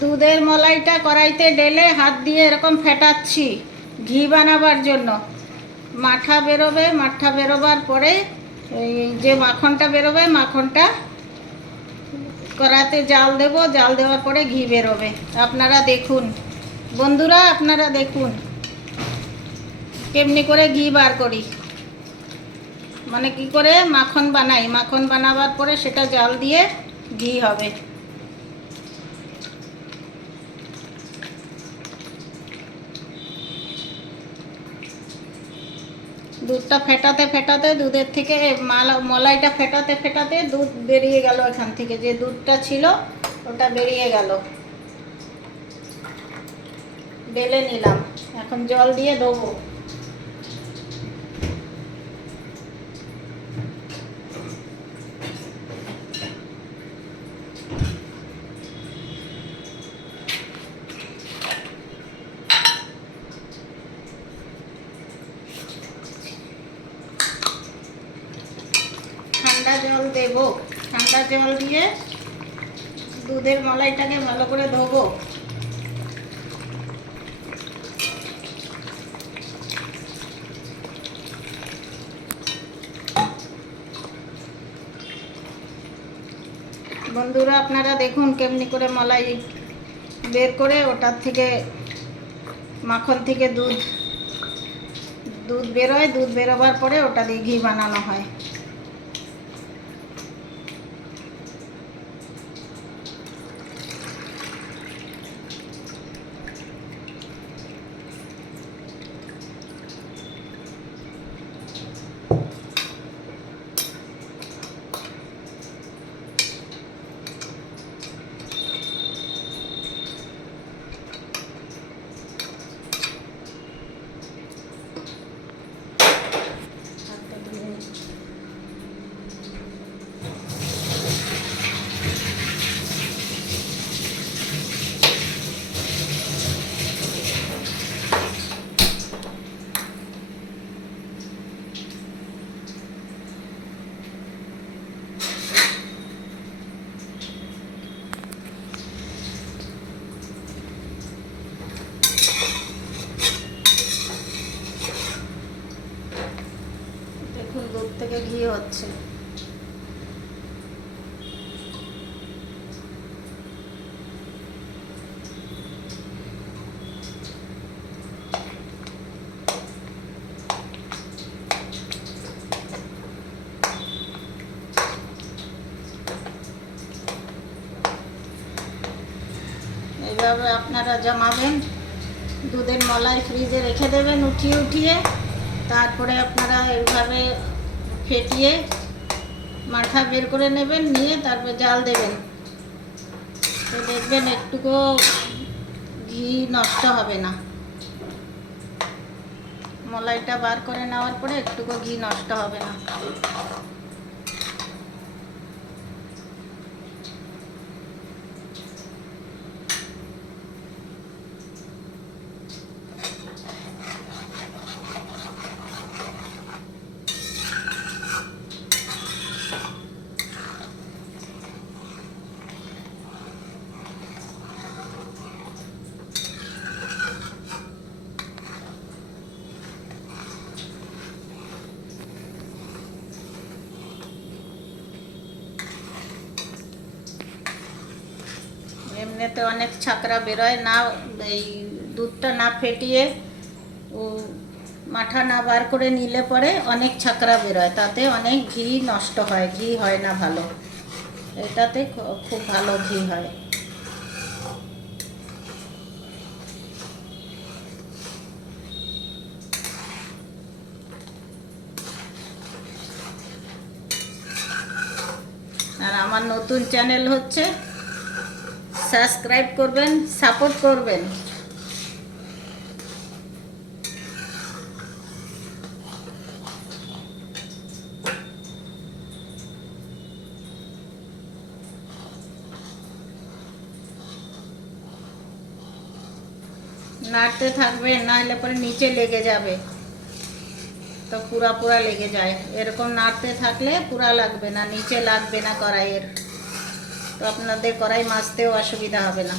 দুধের মলাইটা কড়াইতে ঢেলে হাত দিয়ে এরকম ফেটাচ্ছি ঘি বানাবার জন্য। মাঠা বেরোবে, মাঠা বেরোবার পরে এই যে মাখনটা বেরোবে, মাখনটা কড়াইতে জাল দেব, জাল দেওয়ার পরে ঘি বেরোবে। আপনারা দেখুন বন্ধুরা, আপনারা দেখুন কেমনি করে ঘি বার করি, মানে কি করে মাখন বানাই। মাখন বানাবার পরে সেটা জাল দিয়ে ঘি হবে। দুধটা ফেটাতে ফেটাতে, দুধের থেকে মলাইটা ফেটাতে ফেটাতে দুধ বেরিয়ে গেল, এখান থেকে যে দুধটা ছিল ওটা বেরিয়ে গেল। বেলে নিলাম, এখন জল দিয়ে দেবো। ঠান্ডা জল দেব, ঠান্ডা জল দিয়ে দুধের মলাইটাকে ভালো করে ধোবো। বন্ধুরা আপনারা দেখুন কেমনি করে মলাই বের করে ওটার থেকে, মাখন থেকে দুধ বেরোয়। দুধ বেরোবার পরে ওটা দিয়ে ঘি বানানো হয়। দেখুন দুধ থেকে ঘি হচ্ছে। এইভাবে আপনারা জমাবেন, দুধের মলাই ফ্রিজে রেখে দেবেন উঠিয়ে উঠিয়ে। তারপরে আপনারা এইভাবে ফেটিয়ে মাঠা বের করে নেবেন, নিয়ে তারপরে জাল দেবেন। তো দেখবেন একটুকু ঘি নষ্ট হবে না। মলাইটা বার করে নেওয়ার পরে একটুকু ঘি নষ্ট হবে না। এমনিতে অনেক ছাকরা বেরোয় না, এই দুধটা না ফেটিয়ে ও মাঠা না বার করে নিলে পরে অনেক ছাকরা বেরোয়, তাতে অনেক ঘি নষ্ট হয়, ঘি হয় না ভালো। এটাতে খুব ভালো ঘি হয়। আর আমার নতুন চ্যানেল হচ্ছে, সাবস্ক্রাইব করবেন, সাপোর্ট করবেন। নাড়তে থাকবেন, না হলে পরে নিচে লেগে যাবে, তো পুরা পুরা লেগে যায়। এরকম নাড়তে থাকলে পুরা লাগবে না, নিচে লাগবে না কড়াইয়ের, তো আপনাদের কড়াই মাজতেও অসুবিধা হবে না।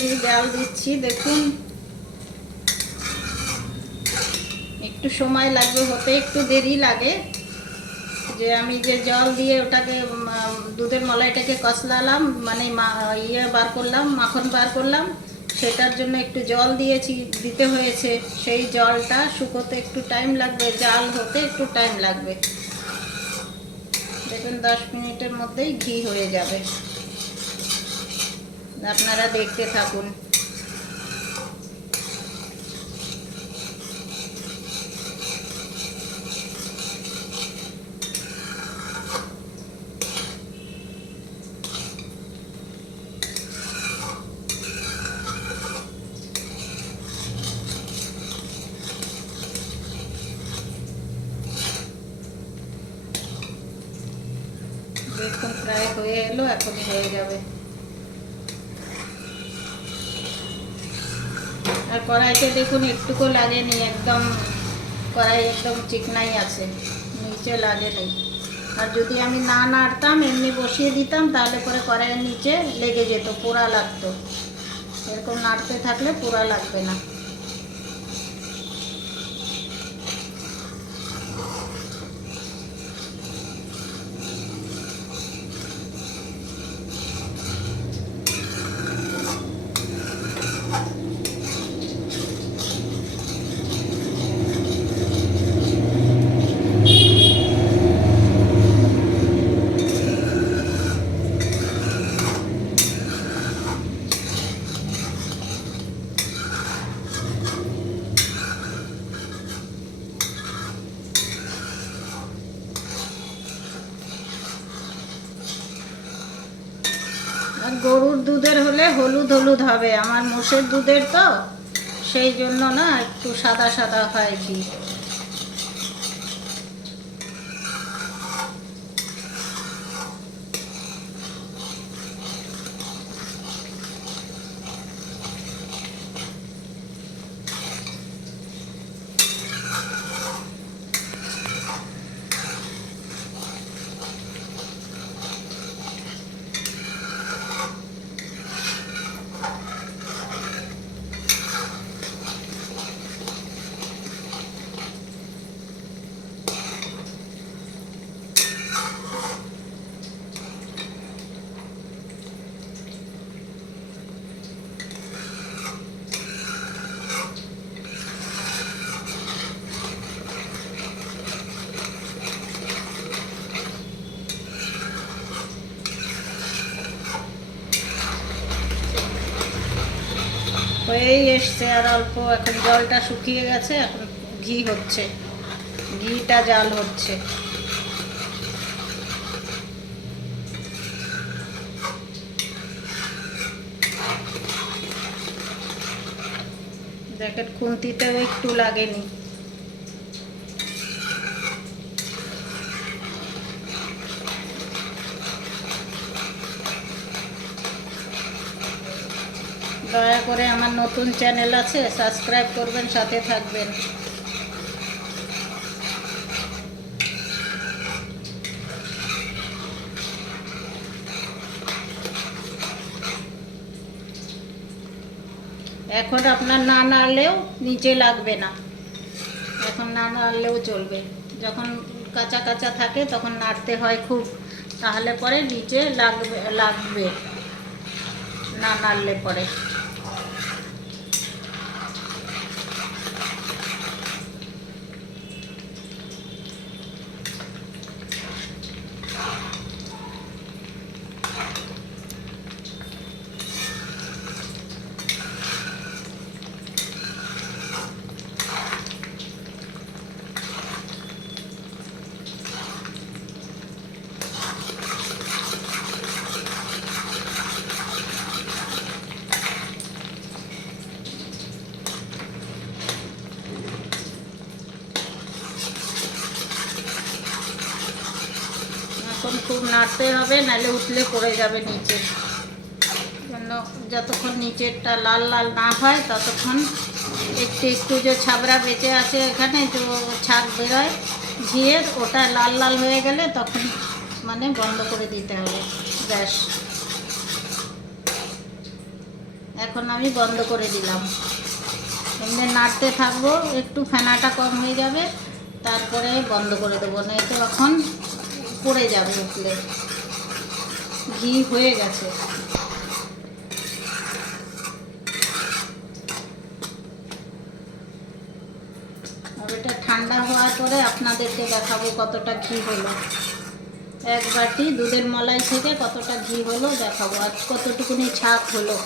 অলরেডি জাল দিচ্ছি, দেখুন একটু সময় লাগবে হতে, একটু দেরি লাগে। যে আমি যে জল দিয়ে ওটাকে দুধের মলাইটাকে কষলালাম, মানে বার করলাম, মাখন বার করলাম, সেটার জন্য একটু জল দিতে হয়েছে। সেই জলটা শুকোতে একটু টাইম লাগবে, জাল হতে একটু টাইম লাগবে। দেখুন 10 মিনিটের মধ্যেই ঘি হয়ে যাবে, আপনারা দেখতে থাকুন। দেখুন প্রায় হয়ে এলো, এখনই হয়ে যাবে। আর কড়াইতে দেখুন একটুকু লাগেনি, একদম কড়াই একদম চিকনাই আছে, নিচে লাগেনি। আর যদি আমি না নাড়তাম, এমনি বসিয়ে দিতাম, তাহলে পরে কড়াইয়ের নিচে লেগে যেত, পোড়া লাগতো। এরকম নাড়তে থাকলে পোড়া লাগবে না। আর গরুর দুধের হলে হলুদ হলুদ হবে, আমার মোষের দুধের তো, সেই জন্য না একটু সাদা সাদা হয় ঘি। হয়েই এসছে, আর অল্প, এখন জলটা শুকিয়ে গেছে, এখন ঘি হচ্ছে, ঘিটা জাল হচ্ছে। দেখেন খুন্তিতেও একটু লাগেনি। দয়া করে আমার নতুন চ্যানেল আছে, সাবস্ক্রাইব করবেন, সাথে থাকবেন। এখন আপনার না নাড়লেও নিচে লাগবে না, এখন না নাড়লেও চলবে। যখন কাঁচা কাঁচা থাকে তখন নাড়তে হয় খুব, তাহলে পরে নিচে লাগবে না নাড়লে পরে। এখন খুব নাড়তে হবে, নাহলে উঠলে পড়ে যাবে নিচে। জন্য যতক্ষণ নিচেরটা লাল লাল না হয় ততক্ষণ একটু একটু যে ছাবড়া বেঁচে আছে এখানে, যে ছাক বেরোয় ঘিয়ের, ওটা লাল লাল হয়ে গেলে তখন মানে বন্ধ করে দিতে হবে গ্যাস। এখন আমি বন্ধ করে দিলাম। এমনি নাড়তে থাকবো, একটু ফেনাটা কম হয়ে যাবে, তারপরে বন্ধ করে দেবো, না তো এখন পড়ে যাবে উঠলে। ঘি হয়ে গেছে। আর এটা ঠান্ডা হওয়ার পরে আপনাদেরকে দেখাবো কতটা ঘি হলো। এক বাটি দুধের মলাই থেকে কতটা ঘি হলো দেখাবো, আজ কতটুকুনি ছাক হলো।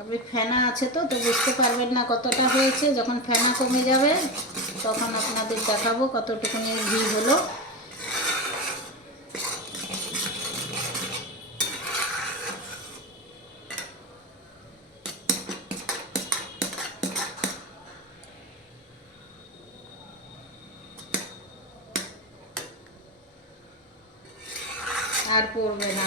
আপনি ফেনা আছে তো বুঝতে পারবেন না কতটা হয়েছে, যখন ফেনা কমে যাবে তখন আপনাদের দেখাবো কতটুকুনি ঘি হলো। আর পড়বে না।